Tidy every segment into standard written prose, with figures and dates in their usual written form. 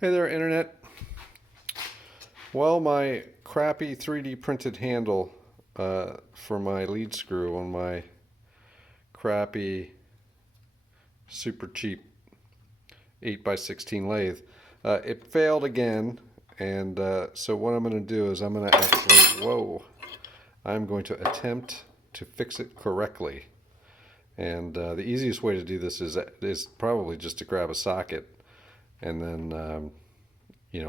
Hey there, Internet. Well, my crappy 3D printed handle for my lead screw on my crappy, super cheap 8x16 lathe, it failed again. And so what I'm going to do is I'm going to attempt to fix it correctly. And the easiest way to do this is probably just to grab a socket and then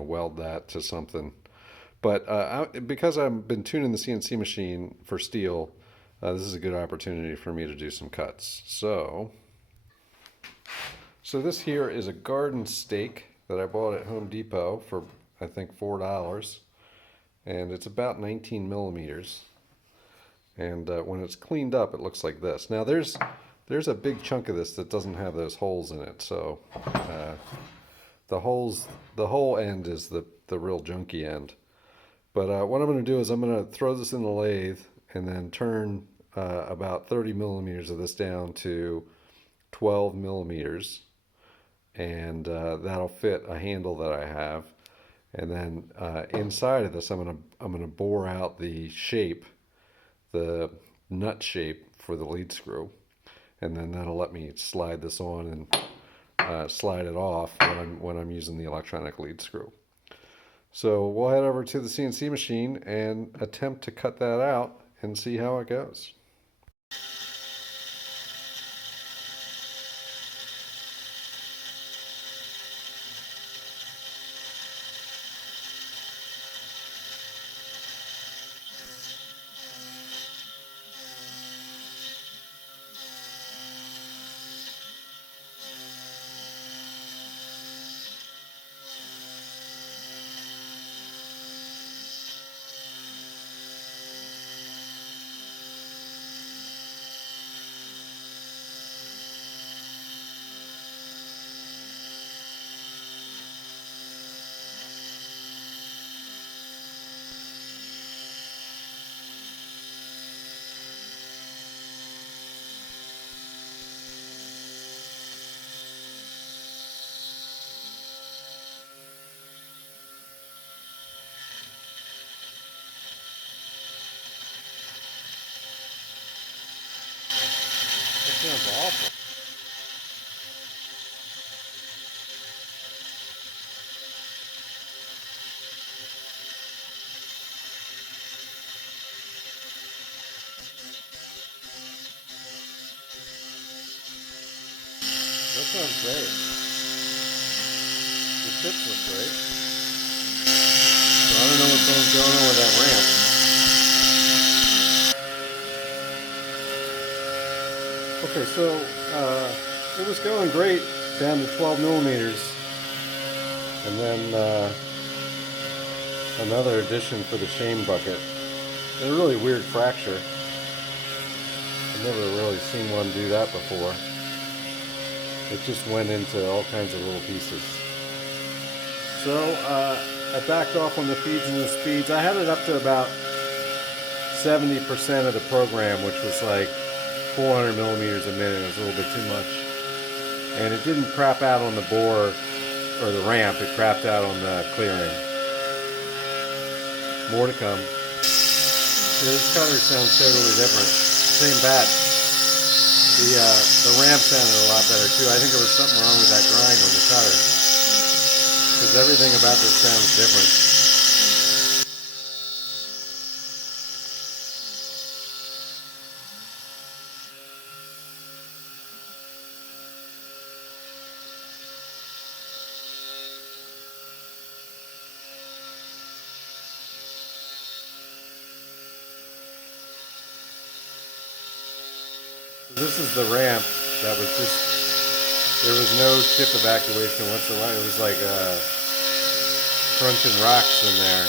weld that to something. But because I've been tuning the CNC machine for steel, this is a good opportunity for me to do some cuts. So this here is a garden stake that I bought at Home Depot for, I think, $4. And it's about 19 millimeters. And when it's cleaned up, it looks like this. Now there's a big chunk of this that doesn't have those holes in it. So the whole end is the real junky end. But what I'm going to do is I'm going to throw this in the lathe and then turn about 30 millimeters of this down to 12 millimeters. And that'll fit a handle that I have. And then inside of this, I'm going to bore out the shape, the nut shape for the lead screw. And then that'll let me slide this on and slide it off when I'm using the electronic lead screw. So we'll head over to the CNC machine and attempt to cut that out and see how it goes. That sounds awful. That sounds great. The tips look great. So I don't know what's going on with that ramp. Okay, so it was going great down to 12 millimeters. And then another addition for the shame bucket. And a really weird fracture. I've never really seen one do that before. It just went into all kinds of little pieces. So I backed off on the feeds and the speeds. I had it up to about 70% of the program, which was like 400 millimeters a minute. It was a little bit too much. And it didn't crap out on the bore or the ramp. It crapped out on the clearing. More to come. This cutter sounds totally different. Same batch. The ramp sounded a lot better too. I think there was something wrong with that grind on the cutter, because everything about this sounds different. This is the ramp that was just, there was no chip evacuation whatsoever. It was like crunching rocks in there.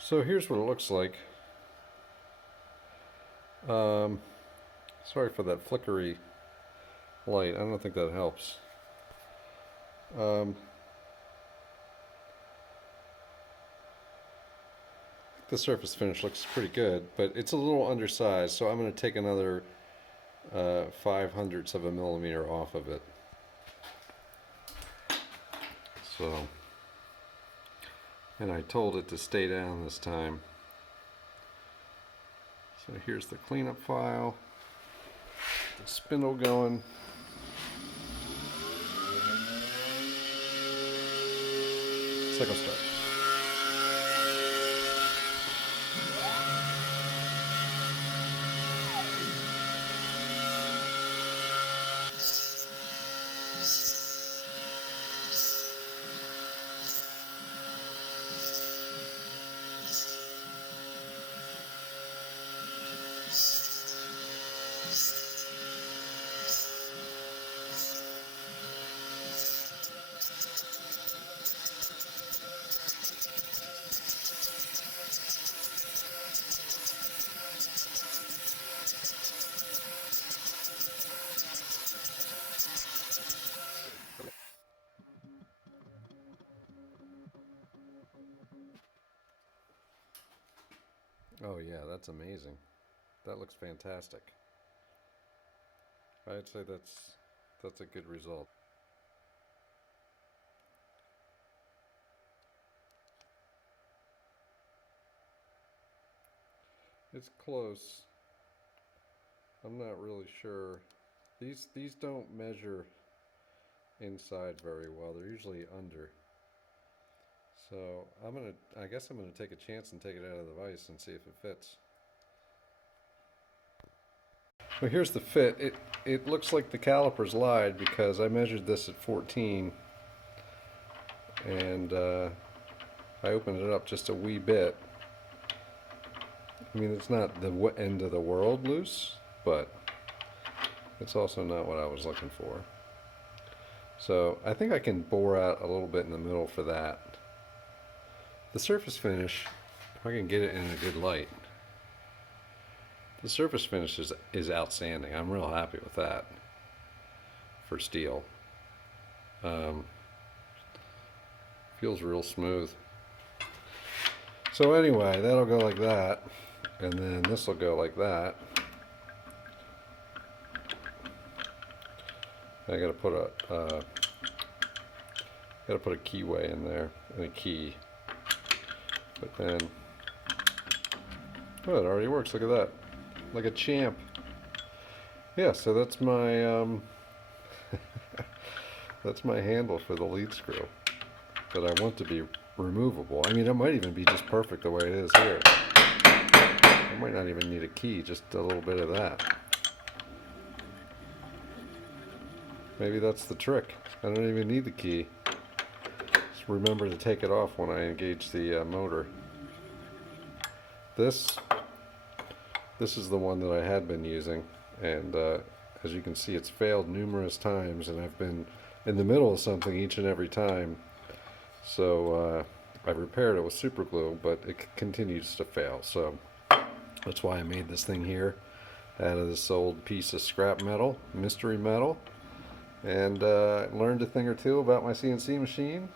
So here's what it looks like. Sorry for that flickery light. I don't think that helps. The surface finish looks pretty good, but it's a little undersized, so I'm going to take another 5/100ths of a millimeter off of it. So, and I told it to stay down this time. So here's the cleanup file, the spindle going. Second start. Oh yeah, that's amazing. That looks fantastic. I'd say that's a good result. It's close. I'm not really sure. These don't measure inside very well. They're usually under. So I guess I'm gonna take a chance and take it out of the vise and see if it fits. Well, here's the fit. It looks like the calipers lied because I measured this at 14, and I opened it up just a wee bit. I mean, it's not the end of the world loose, but it's also not what I was looking for. So I think I can bore out a little bit in the middle for that. The surface finish, if I can get it in a good light, the surface finish is outstanding. I'm real happy with that for steel. Feels real smooth. So anyway, that'll go like that, and then this will go like that. I gotta put a keyway in there and a key. But then, oh, it already works. Look at that, like a champ. Yeah, so that's my that's my handle for the lead screw that I want to be removable. I mean, it might even be just perfect the way it is here. I might not even need a key, just a little bit of that. Maybe that's the trick. I don't even need the key. Just remember to take it off when I engage the motor. This is the one that I had been using, and as you can see, it's failed numerous times, and I've been in the middle of something each and every time. So I repaired it with super glue, but it continues to fail. So that's why I made this thing here out of this old piece of scrap metal, mystery metal, and learned a thing or two about my CNC machine,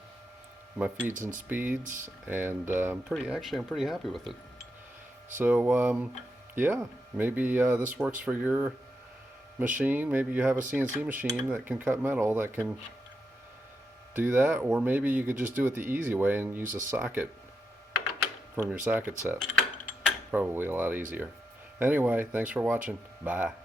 my feeds and speeds, and I'm pretty happy with it. So yeah, maybe this works for your machine. Maybe you have a CNC machine that can cut metal, that can do that, or maybe you could just do it the easy way and use a socket from your socket set. Probably a lot easier. Anyway, thanks for watching. Bye.